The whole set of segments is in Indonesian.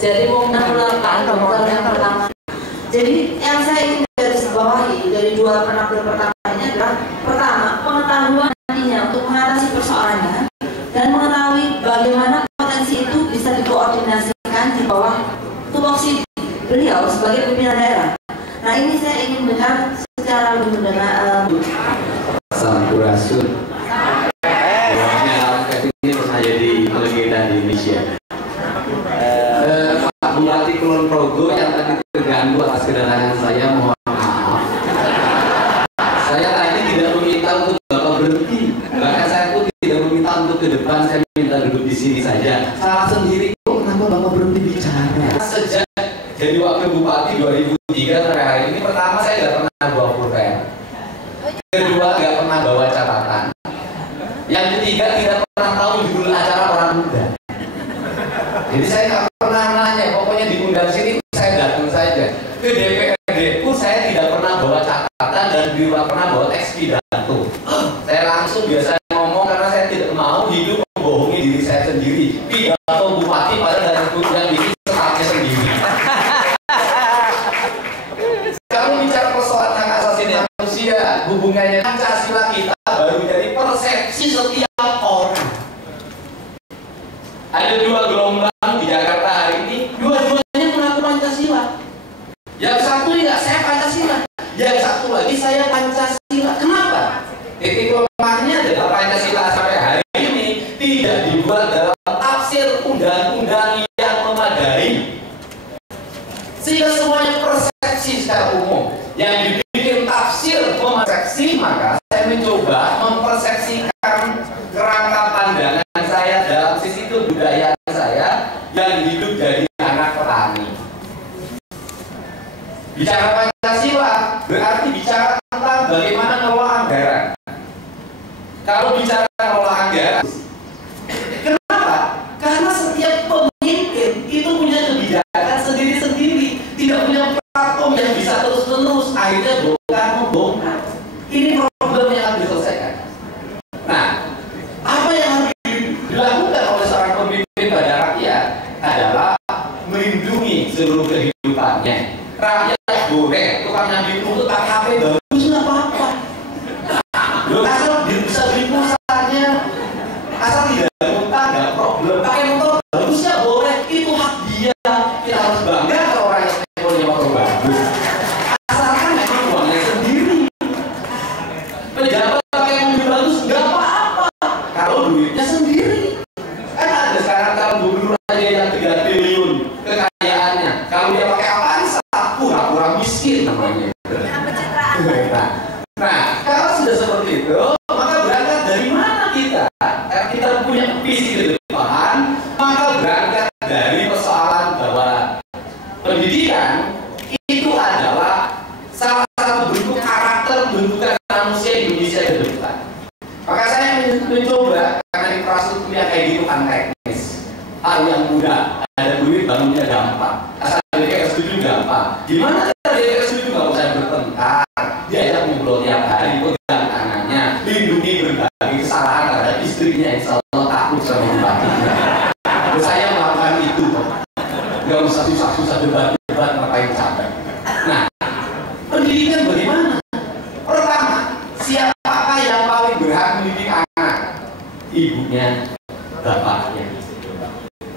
Jadi mau menambahkan dokter yang pertama. Jadi yang saya ingin garis bawahi dari dua penampil pertamanya adalah pertama, pengetahuan nantinya untuk mengatasi persoalannya dan mengetahui bagaimana potensi itu bisa dikoordinasikan di bawah tupoksi beliau sebagai pimpinan daerah. Nah, ini saya ingin dengar secara lebih mendengar. Sampurasun. Ini pernah jadi legenda di Indonesia. Pak Bupati Kulon Progo yang tadi terganggu atas kedatangan saya, mohon maaf. Saya tadi tidak meminta untuk Bapak berhenti, bahkan saya pun tidak meminta untuk ke depan, saya minta duduk di sini saja. Salah sendiri kok, kenapa Bapak berhenti bicara? Sejak jadi wakil bupati 2003 sampai hari ini, pertama saya nggak pernah bawa pulpen, kedua nggak pernah bawa catatan, yang ketiga tidak pernah tahu judul acara orang muda. Jadi saya nggak pernah nanya, pokoknya diundang sini saya datang saja. Ke DPRD pun saya tidak pernah bawa catatan dan tidak pernah bawa teks pidato. Saya langsung biasanya ngomong karena saya tidak mau hidup membohongi diri saya sendiri. Pidato bupati pada dari yang bikin stafnya sendiri. Kalau bicara persoalan hak asasi manusia, hubungannya Pancasila kita baru jadi persepsi setiap orang. Ada dua gelombang di Jakarta hari ini, dua-duanya mengaku Pancasila. Yang satu tidak, saya Pancasila. Yang satu lagi, saya Pancasila. Kenapa? Titik lemahnya adalah Pancasila sampai hari ini tidak dibuat dalam tafsir undang-undang yang memadai, sehingga semuanya persepsi secara umum. Yang dibikin tafsir mempersepsi, maka saya mencoba mempersepsikan kerangka pandangan saya dalam sisi kebudayaan saya yang hidup dari anak petani. Bicara Pancasila berarti bicara tentang bagaimana ngelola anggaran. Kalau bicara ngelola anggaran, kenapa? Karena setiap pemimpin itu punya kebijakan sendiri-sendiri, tidak punya platform yang bisa terus-menerus, akhirnya bongkar-membongkar. Ini problem yang harus diselesaikan. Nah, apa yang harus dilakukan oleh seorang pemimpin pada rakyat adalah melindungi seluruh kehidupannya. Rakyat boleh tukang nyambi untuk pakai HP bagus, nggak apa-apa. Loh, asal bisa beli pulsanya, asal tidak utang, nggak problem. Pakai motor bagus ya boleh, itu hak dia. Kita harus bangga kalau orang yang punya motor bagus. Asalkan memang uangnya sendiri. Pejabat pakai mobil bagus nggak apa-apa kalau duitnya sendiri. Kan ada sekarang kalau gubernur aja yang 3 triliun kekayaannya, kalau dia pakai Avanza pura-pura miskin namanya. Nah, kalau sudah seperti itu, maka berangkat dari mana kita? Kita punya visi ke depan, maka berangkat dari persoalan bahwa pendidikan itu adalah salah satu bentuk karakter bentukan manusia Indonesia ke depan. Maka saya mencoba, karena infrastruktur yang kayak gitu kan teknis, hal yang mudah, ada duit bangunnya gampang, asal DPR setuju gampang. Gimana cara DPR setuju? Nggak usah bertengkar, diajak ngobrol tiap hari, pegang tangannya, lindungi berbagi kesalahan terhadap istrinya, insya Allah takut sama bupatinya. Saya melakukan itu, nggak usah susah-susah debat-debat, ngapain capek. Nah, pendidikan bagaimana? Pertama, siapa yang paling berhak mendidik anak? Ibunya, bapaknya.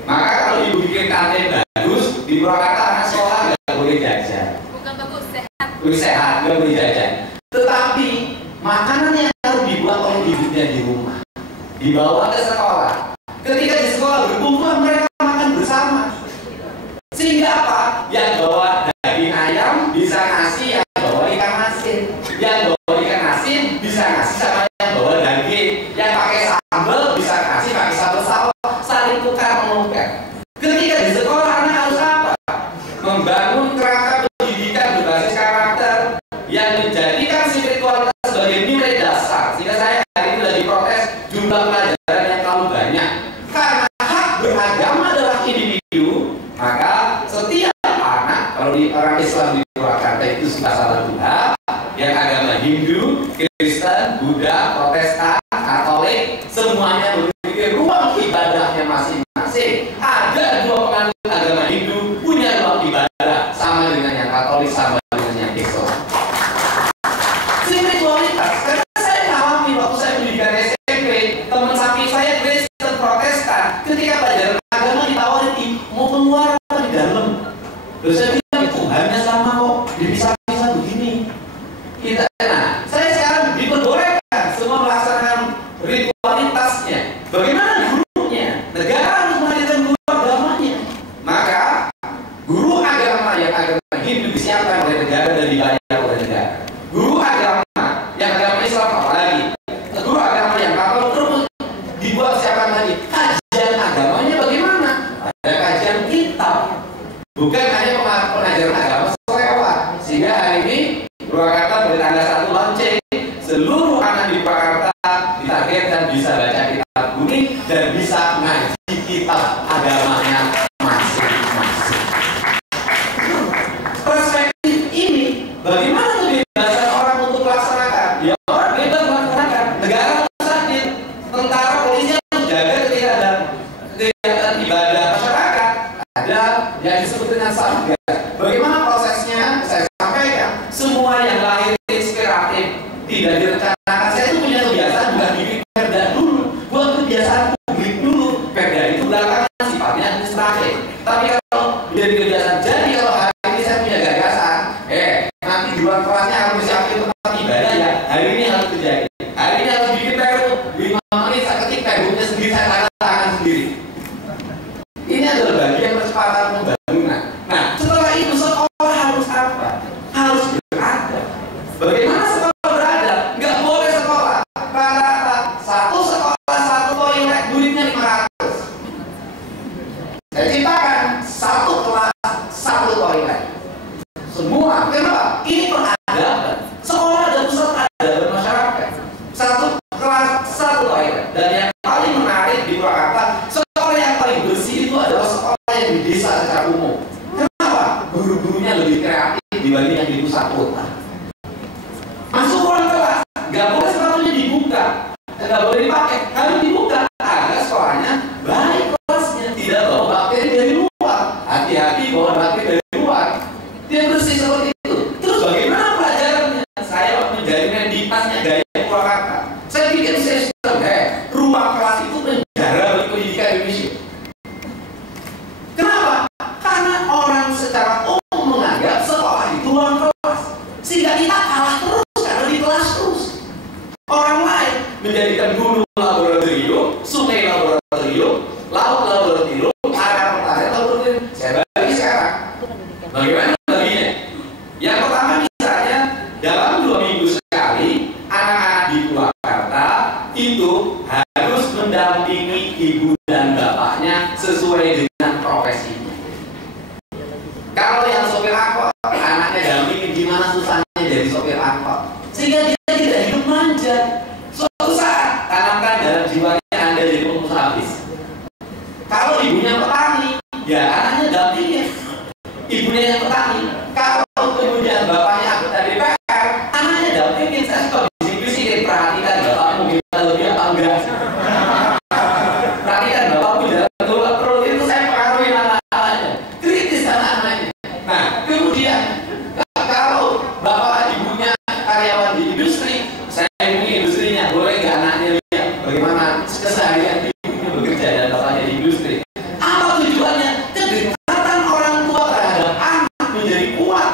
Maka kalau ibu bikin kantin bagus, di Purwakarta anak sekolah nggak boleh jajan. Bukan bagus, sehat. Sehat, nggak boleh jajan. Tetapi makanan yang harus dibuat oleh ibunya di rumah, dibawa ke sekolah. Ketika di sekolah berkumpul, mereka makan bersama. Sehingga apa? Yang bawa daging ayam bisa ngasih yang bawa ikan asin. Yang bawa ikan asin bisa ngasih sama yang bawa daging. Yang pakai sambal bisa ngasih pakai sambal saus. Saling tukar menukar. Ketika di sekolah anak harus apa? Membangun kerangka pendidikan berbasis karakter yang menjadikan spiritualitas sebagai nilai dasar. Sehingga saya hari ini lagi protes jumlah pelajaran yang terlalu banyak. Karena hak beragama adalah individu, maka setiap anak, kalau di orang Islam di Purwakarta itu salah satu hak, yang agama Hindu, Kristen, Buddha, Protestan, Katolik, semuanya memiliki ruang ibadahnya masing-masing. Ada dua penganut agama Terus saya bilang Tuhannya sama kok, dipisah-pisah begini. Kita, nah, saya sekarang diperbolehkan semua melaksanakan ritualitasnya. Bagaimana gurunya? Negara harus menghadirkan guru agamanya. Maka guru agama yang agama Hindu disiapkan oleh negara dan dibayar oleh negara. Guru agama yang agama Islam apalagi. Guru agama yang kapal terus dibuat siapkan lagi. Kajian agamanya bagaimana? Ada kajian kitab. Bukan hanya pengajaran agama selewat. Sehingga hari ini Purwakarta bertanggal 1 launching. Seluruh anak di Purwakarta ditargetkan bisa baca kitab kuning dan bisa ngaji kitab agamanya masing-masing. Perspektif ini bagaimana kebebasan orang untuk melaksanakan? Ya orang bebas melaksanakan. Negara harus hadir, tentara polisi harus jaga ketika ada kegiatan ibadah masyarakat. Ada yang disebut dengan satgas. Bagaimana prosesnya? Saya sampaikan. Semua yang lahir inspiratif tidak direncanakan. Saya itu punya kebiasaan bukan bikin perda dulu, buat kebiasaan publik dulu. Perda itu belakangan sifatnya administratif. Tapi kalau menjadi kebiasaan, jadi kalau hari ini saya punya gagasan, nanti di luar kelasnya harus disiapin tempat ibadah ya. Hari ini harus terjadi. Hari ini harus bikin perda 5 menit saya ketik perdanya sendiri, saya tanda tangan sendiri. Ini adalah bagian percepatan pembangunan. Nah, setelah itu sekolah harus apa? Harus beradab. Bagaimana sekolah beradab? Nggak boleh sekolah rata-rata satu sekolah satu toilet duitnya 500. Saya ciptakan satu kelas satu toilet. Semua. Kenapa? Ini peradaban. Sekolah ada pusat peradaban masyarakat. Satu kelas satu toilet. Dan yang paling menarik di Purwakarta, sekolah yang paling bersih itu adalah sekolah yang di desa secara umum. Kenapa? Guru-gurunya lebih kreatif dibanding yang di pusat kota. Masuk ruang kelas, nggak boleh sepatunya dibuka, nggak boleh dipakai, harus dibuka agar sekolahnya baik kelasnya, tidak bawa bakteri dari luar. Hati-hati bawa bakteri dari luar. Dia bersih seperti itu. Terus bagaimana pelajarannya? Saya menjadi mendikasnya gaya Purwakarta. Saya bikin sistem, ruang kelas itu penjara bagi pendidikan Indonesia. Kenapa? Karena orang secara umum menganggap sekolah itu ruang kelas, sehingga kita kalah terus karena di kelas terus. Orang lain menjadikan gunung laboratorium, sungai laboratorium, laut laboratorium, area pertanian laboratorium. Saya bagi sekarang. Bagaimana baginya? Yang pertama misalnya dalam 2 minggu sekali anak-anak di Purwakarta itu harus mendampingi ibu dan bapaknya sesuai dengan profesinya. Kalau yang sopir angkot, anaknya dampingin gimana susahnya jadi sopir angkot, sehingga dia tidak hidup manja. Suatu saat tanamkan dalam jiwanya Anda jadi pengusaha bis. Kalau ibunya petani, ya anaknya dampingin ibunya yang petani. Kalau kemudian bapaknya anggota DPR, anaknya dampingin. Saya suka bisik-bisikin, perhatikan bapakmu gimana lebih apa enggak. Perhatikan bapakmu jalan keluar perut itu, saya pengaruhi anak-anaknya. Kritis anak-anaknya. Nah, kemudian kalau bapak ibunya karyawan di industri, saya hubungi industrinya, boleh nggak anaknya lihat bagaimana keseharian ibunya bekerja dan bapaknya di industri. Apa tujuannya? Kedekatan orang tua terhadap anak menjadi kuat.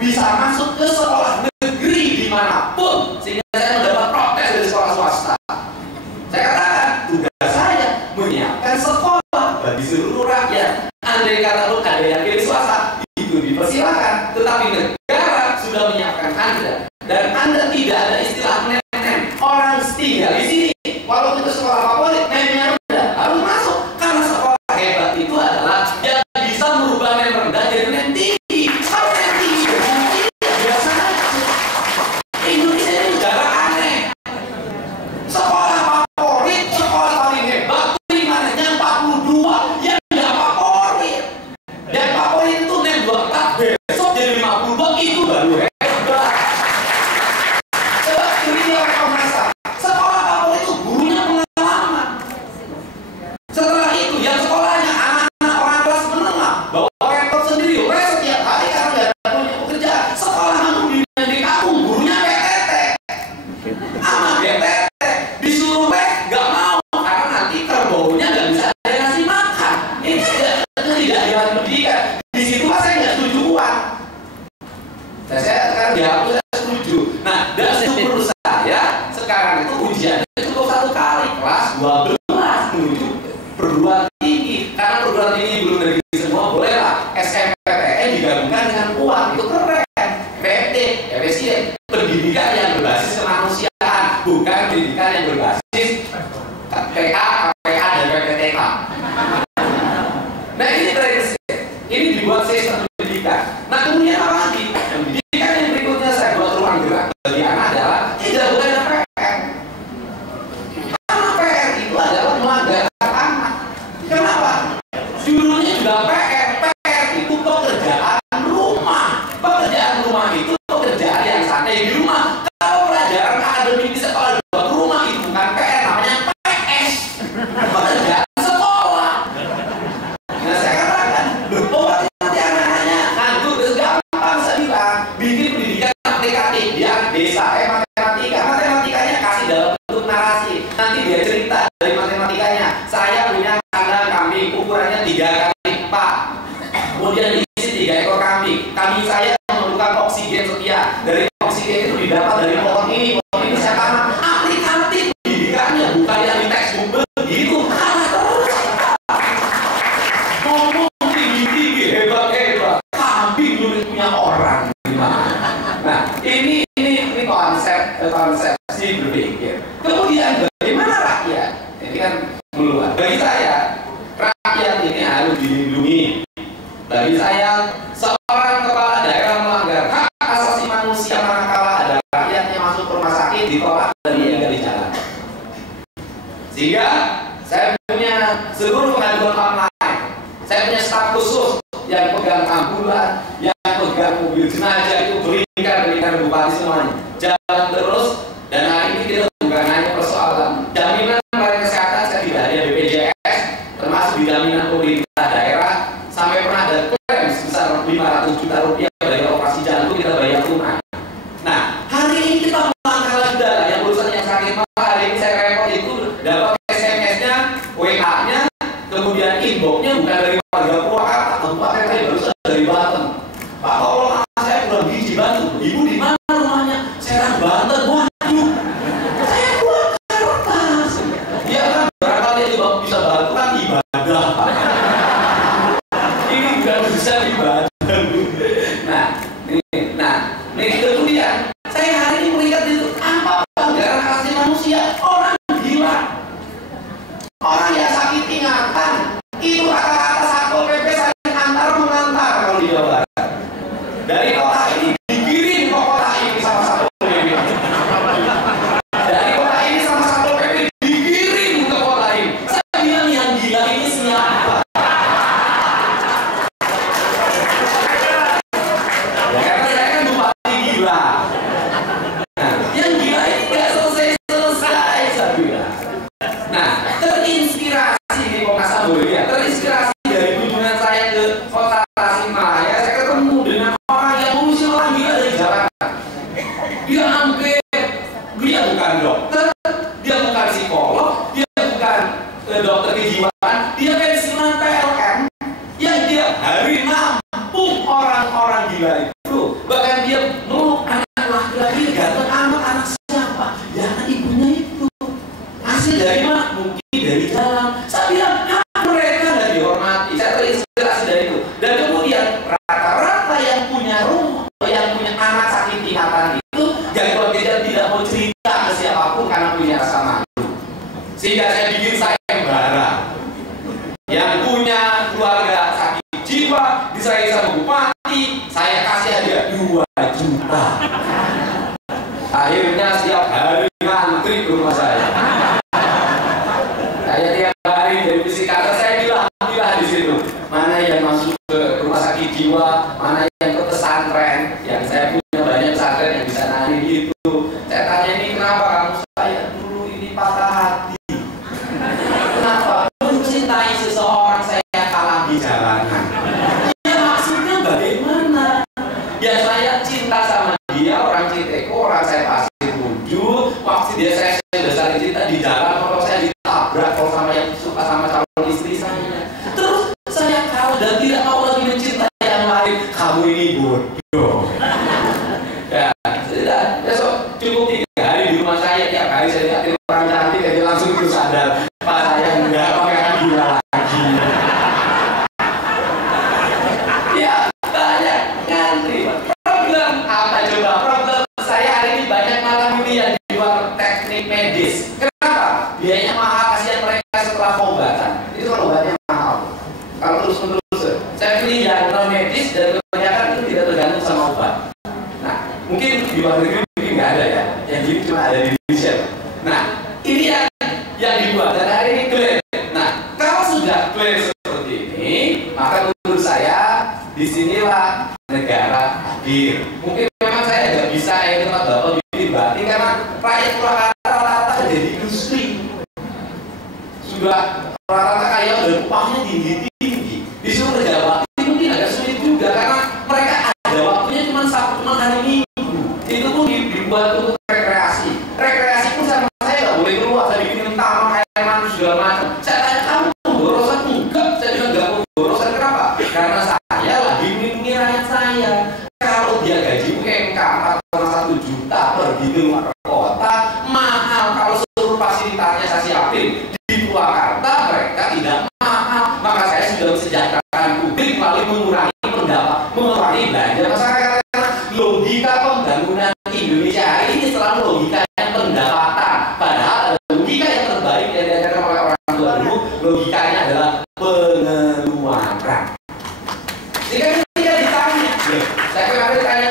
bisa masuk ke sekolah negeri dimanapun, sehingga saya mendapat protes dari sekolah swasta. Saya katakan tugas saya menyiapkan sekolah bagi seluruh rakyat. Andai kata lu ada yang pilih swasta, itu dipersilakan, tetapi negara sudah menyiapkan Anda, dan Anda tidak ada istilah nem-nem. Orang tinggal di sini, walaupun itu sekolah favorit, nemnya rendah, harus masuk, karena sekolah hebat itu adalah yang bisa merubah nem rendah jadi nem tinggi. Kalau nem tinggi biasa aja. Indonesia ini negara aneh. Sekolah favorit, sekolah paling hebat, primernya 42, yang nggak favorit. Dan favorit itu nem 24, besok jadi 52, itu baru hebat. Coba ini orang Komnas HAM. Sekolah favorit itu gurunya pengalaman. Setelah itu yang sekolahnya anak-anak orang kelas menengah, bawa laptop sendiri, setiap hari karena nggak ada punya pekerjaan. Sekolah mandiri di kampung, gurunya PTT. Amat PTT disuruh nggak mau, karena nanti kerbaunya nggak bisa ada yang ngasih makan. Ini tidak jalan pendidikan. Di situ saya nggak setuju uang. Saya sekarang dihapus, saya setuju. Nah, dan menurut saya sekarang itu ujiannya cukup 1 kali, kelas 12 menuju perguruan tinggi. Karena perguruan tinggi belum negeri semua, bolehlah SMPTN digabungkan dengan uang, itu keren. PT, FSI, pendidikan yang berbasis kemanusiaan, bukan pendidikan yang berbasis PA, KPA, dan PPTK. Nah, ini prinsip. Ini dibuat sistem pendidikan. Nah, kemudian apa lagi? Pendidikan yang berikutnya saya buat ruang gerak bagi anak adalah tidak boleh ada PR. Karena PR itu adalah melanggarkan anak. Kenapa? Judulnya juga PR. PR itu pekerjaan rumah. Pekerjaan rumah itu pekerjaan yang santai di rumah. Kalau pelajaran akademik di sekolah dibawa ke rumah, itu bukan PR, namanya PS. Pekerjaan sekolah. Nah, saya katakan, nanti anak-anaknya nganggur, gampang saya bilang, bikin pendidikan aplikatif. Dia desa, matematikanya kasih dalam bentuk narasi. Nanti dia cerita dari matematikanya. Saya punya kandang kambing, ukurannya 3 kali 4. Kemudian diisi 3 ekor kambing. Kambing saya memerlukan oksigen setia. Dari oksigen itu didapat dari pohon ini saya tanam. Aplikatif pendidikannya, bukan yang di textbook begitu. Ngomong tinggi-tinggi, hebat-hebat. Kambing dulu punya orang. Nah, ini konsepsi berpikir. Kemudian bagaimana rakyat? Ini kan keluar. Bagi saya, rakyat ini harus dilindungi. Bagi saya, seorang kepala daerah melanggar hak asasi manusia manakala ada rakyatnya masuk ke rumah sakit ditolak dan dia nggak di jalan. Sehingga saya punya seluruh pengaduan online. Saya punya staf khusus yang pegang ambulan, yang pegang mobil jenazah, itu berikan bupati semuanya. Jalan terus, dan hari ini kita bukan hanya persoalan jaminan pelayanan kesehatan, saya tidak hanya BPJS, termasuk di jaminan pemerintah daerah, sampai pernah ada klaim sebesar 500 juta rupiah dari operasi jantung kita bayar tunai. Nah, hari ini kita melangkah lagi yang urusan yang sakit mah. Hari ini saya repot itu dapat SMS-nya, WA-nya, kemudian inbox-nya bukan dari warga Purwakarta, kabupaten lain, barusan dari Banten. Pak, tolong saya kurang gizi Banten. Ibu di mana rumahnya? Saya orang Banten. Waduh, saya buat kertas. Ya kan, barangkali itu bisa bantu kan ibadah, Pak. Ini bukan bisa ibadah. Nah, kemudian saya hari ini melihat itu apa pelanggaran hak asasi manusia. Orang gila, orang yang sakit ingatan, itu kata-kata Satpol PP saling antar-mengantar kalau di Jawa Barat. Dari kota ini dikirim ke kota ini sama Satpol PP. Dari kota ini sama Satpol PP dikirim ke kota ini. Saya bilang yang gila ini siapa? Ya karena saya kan bupati gila. Nah, yang gila ini nggak selesai saya bilang. Nah, terinspirasi di Komnas HAM ya, terinspirasi dari kunjungan saya ke kota Tasikmalaya, saya ketemu dengan orang yang ngurusin orang gila dari Jakarta. Dia hampir, dia bukan dokter, dia bukan psikolog, dia bukan dokter kejiwaan, dia pensiunan PLN yang dia hari nampung orang-orang gila itu. Bahkan dia meluk anak laki-laki ganteng anak siapa? Ya anak ibunya itu. Hasil dari mana? Mungkin dari dalam. Saya bilang mereka nggak dihormati. Saya terinspirasi dari itu. Dan kemudian rata-rata yang punya rumah, yang punya anak sakit ingatan itu, yang keluarga tidak mau cerita ke siapapun karena punya rasa malu. Sehingga saya bikin sayembara. Yang punya keluarga sakit jiwa, diserahin sama bupati, saya kasih hadiah 2 juta. Akhirnya setiap hari ngantri ke rumah saya. Saya tiap hari dari psikiater saya bilang di situ, mana yang masuk ke rumah sakit jiwa, mana yang ke pesantren, yang saya punya banyak pesantren yang bisa nangani gitu. Saya tanya ini kenapa kamu? Saya dulu ini patah hati. Kenapa? Mencintai seseorang saya kalah di jalanan. Ya maksudnya bagaimana? Ya saya cinta sama dia, orang Citeko, orang saya Pasir Tujuh. Waktu dia saya sudah saling cinta di jalan, kalau saya ditabrak kalau sama yang suka sama calon istri saya. Terus saya kalah dan tidak mau lagi mencintai yang lain. Kamu ini bodoh. Ya, sudah. Besok cukup 3 hari di rumah saya. Tiap hari saya lihatin orang cantik aja langsung terus sadar. Pak saya enggak pakai akan gila lagi. Ya, banyak ngantri. Problem apa coba? Problem saya hari ini banyak malam ini yang di luar teknik medis. Kenapa? Biayanya mahal, kasihan mereka setelah pengobatan. Itu kalau obatnya mahal. Kalau terus-menerus, saya pilih yang non medis dan kebanyakan itu tidak tergantung sama obat. Nah, mungkin di luar negeri mungkin nggak ada ya. Yang gini cuma ada di Indonesia. Nah, ini yang dibuat dan hari ini clear. Nah, kalau sudah clear seperti ini, maka menurut saya disinilah negara hadir. Mungkin memang saya nggak bisa yang tempat bapak bikin batin karena rakyat Purwakarta rata-rata jadi industri. Sudah rata-rata kaya dan upahnya tinggi-tinggi. Disuruh kerja bakti mungkin agak sulit juga karena mereka ada waktunya cuma Sabtu, cuma hari Minggu. Itu pun dibuat untuk rekreasi. Rekreasi pun sama saya nggak boleh keluar. Saya bikin taman air manis segala macam. Saya tanya kamu pemborosan enggak? Saya bilang nggak pemborosan. Kenapa? Karena saya lagi melindungi rakyat saya. Kalau dia gaji UMK 4,1 juta pergi ke luar kota, mahal. Kalau seluruh fasilitasnya saya siapin di Purwakarta, mereka tidak mahal. Maka saya sudah mensejahterakan publik melalui mengurangi belanja masyarakat. Logika pembangunan Indonesia hari ini selalu logika yang pendapatan. Padahal logika yang terbaik yang diajarkan oleh orang tua dulu, logikanya adalah pengeluaran. Jika ketika ditanya, saya kemarin tanya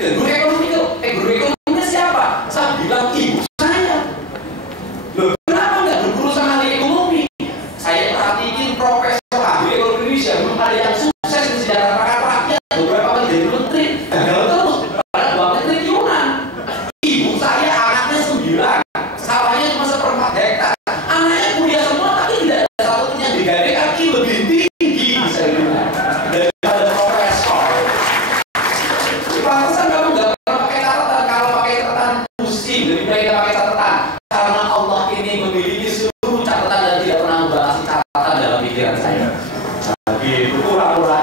ke guru ekonominya siapa? Saya bilang ibu saya. Loh, kenapa nggak berguru sama ahli ekonomi? Saya perhatiin profesor ahli ekonomi Indonesia belum ada yang sukses mensejahterakan rakyat. Beberapa kali jadi menteri, gagal terus. Padahal 2 triliunan. Ibu saya anaknya 9, sawahnya cuma 1/4 hektar. Anaknya kuliah semua tapi tidak ada satu yang digadekan lebih tinggi saya bilang daripada profesor. Pantesan kamu nggak pernah pakai catatan. Kalau pakai catatan pusing, lebih baik nggak pakai catatan. Karena Allah ini memiliki seluruh catatan dan tidak pernah membahas catatan dalam pikiran saya. Begitu pura-pura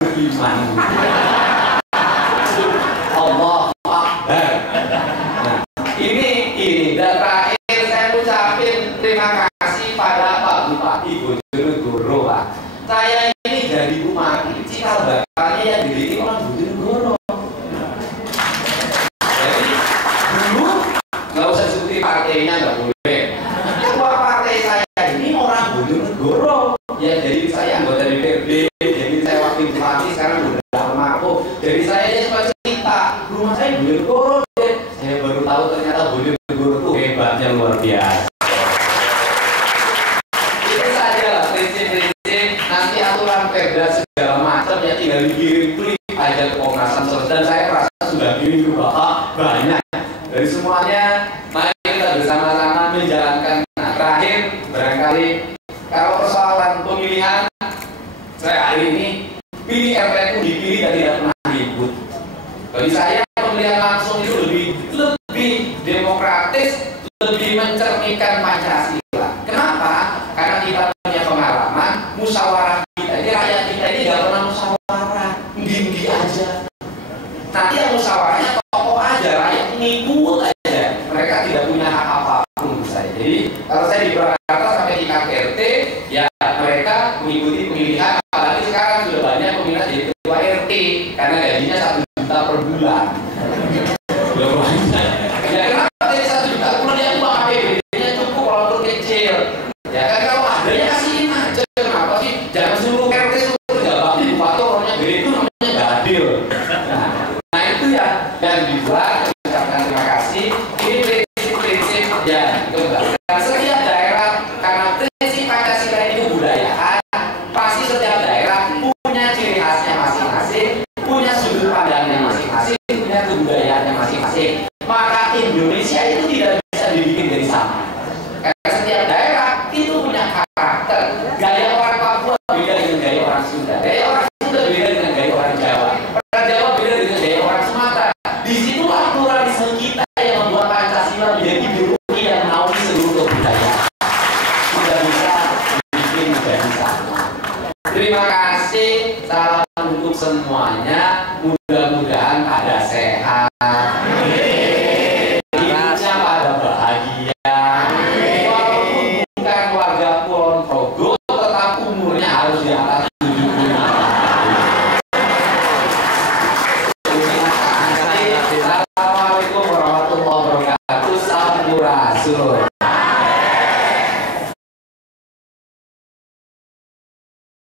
beriman. Allah Akbar. Nah, ini dan terakhir saya ucapin terima kasih pada Pak Bupati Bojonegoro, Pak. Saya ini dari Bupati, cikal bakalnya yang dididik orang Bojonegoro. Jadi dulu nggak usah sebutin partainya, nggak boleh. Ketua partai saya ini orang Bojonegoro. Ya jadi saya anggota DPRD, jadi saya wakil bupati, sekarang udah almarhum. Jadi saya suka cerita, rumah saya Bojonegoro deh. Saya baru tahu ternyata Bojonegoro tuh hebatnya luar biasa. Itu saja lah prinsip-prinsip. Nanti aturan perda segala macam ya tinggal dikirim klik aja ke Komnas HAM. Dan saya merasa sudah kirim ke Bapak banyak. Dari semuanya, mari kita bersama-sama menjalankan. Nah, terakhir barangkali kalau persoalan pemilihan, saya hari ini pilih RT pun dipilih dan tidak pernah ribut. Bagi saya pemilihan langsung itu lebih demokratis, lebih mencerminkan Pancasila. Kenapa? Karena kita punya pengalaman musyawarah kita. Jadi rakyat kita ini nggak pernah musyawarah, tinggi aja. Nah, nanti yang musyawarahnya tokoh aja, rakyat ngikut aja. Mereka tidak punya hak apapun menurut saya. Jadi kalau saya di Purwakarta sampai tingkat RT, ya mereka mengikuti pemilihan. Apalagi sekarang sudah banyak peminat jadi ketua RT karena gajinya 1 juta per bulan. Sudah banyak. Ya kenapa dari 1 juta per bulan uang APBD-nya cukup walaupun kecil. Ya kan kalau adanya kasihin aja. Kenapa sih? Jangan suruh RT suruh jabat bupati orangnya gede itu namanya nggak adil. Nah itu ya yang dibuat. Ucapkan terima kasih. Ini prinsip-prinsip ya itu enggak. Dan setiap daerah karena prinsip Pancasila ini kebudayaan, pasti setiap daerah punya ciri khasnya masing-masing, punya sudut pandangnya masing-masing, punya kebudayaannya masing-masing. Maka Indonesia itu tidak bisa dibikin dari sama. Karena setiap daerah itu punya karakter. Gaya orang Papua beda dengan gaya orang Sunda. Gaya orang Sunda beda dengan gaya orang Jawa. Orang Jawa beda dengan gaya orang Sumatera. Disitulah pluralisme kita yang membuat Pancasila menjadi ideologi yang menaungi seluruh kebudayaan. Tidak bisa dibikin menjadi sama. Terima kasih. Salam untuk semuanya. Mudah-mudahan pada sehat. Hidupnya pada bahagia. Walaupun bukan warga Kulon Progo, tetap umurnya harus di atas 75 tahun. Terima kasih.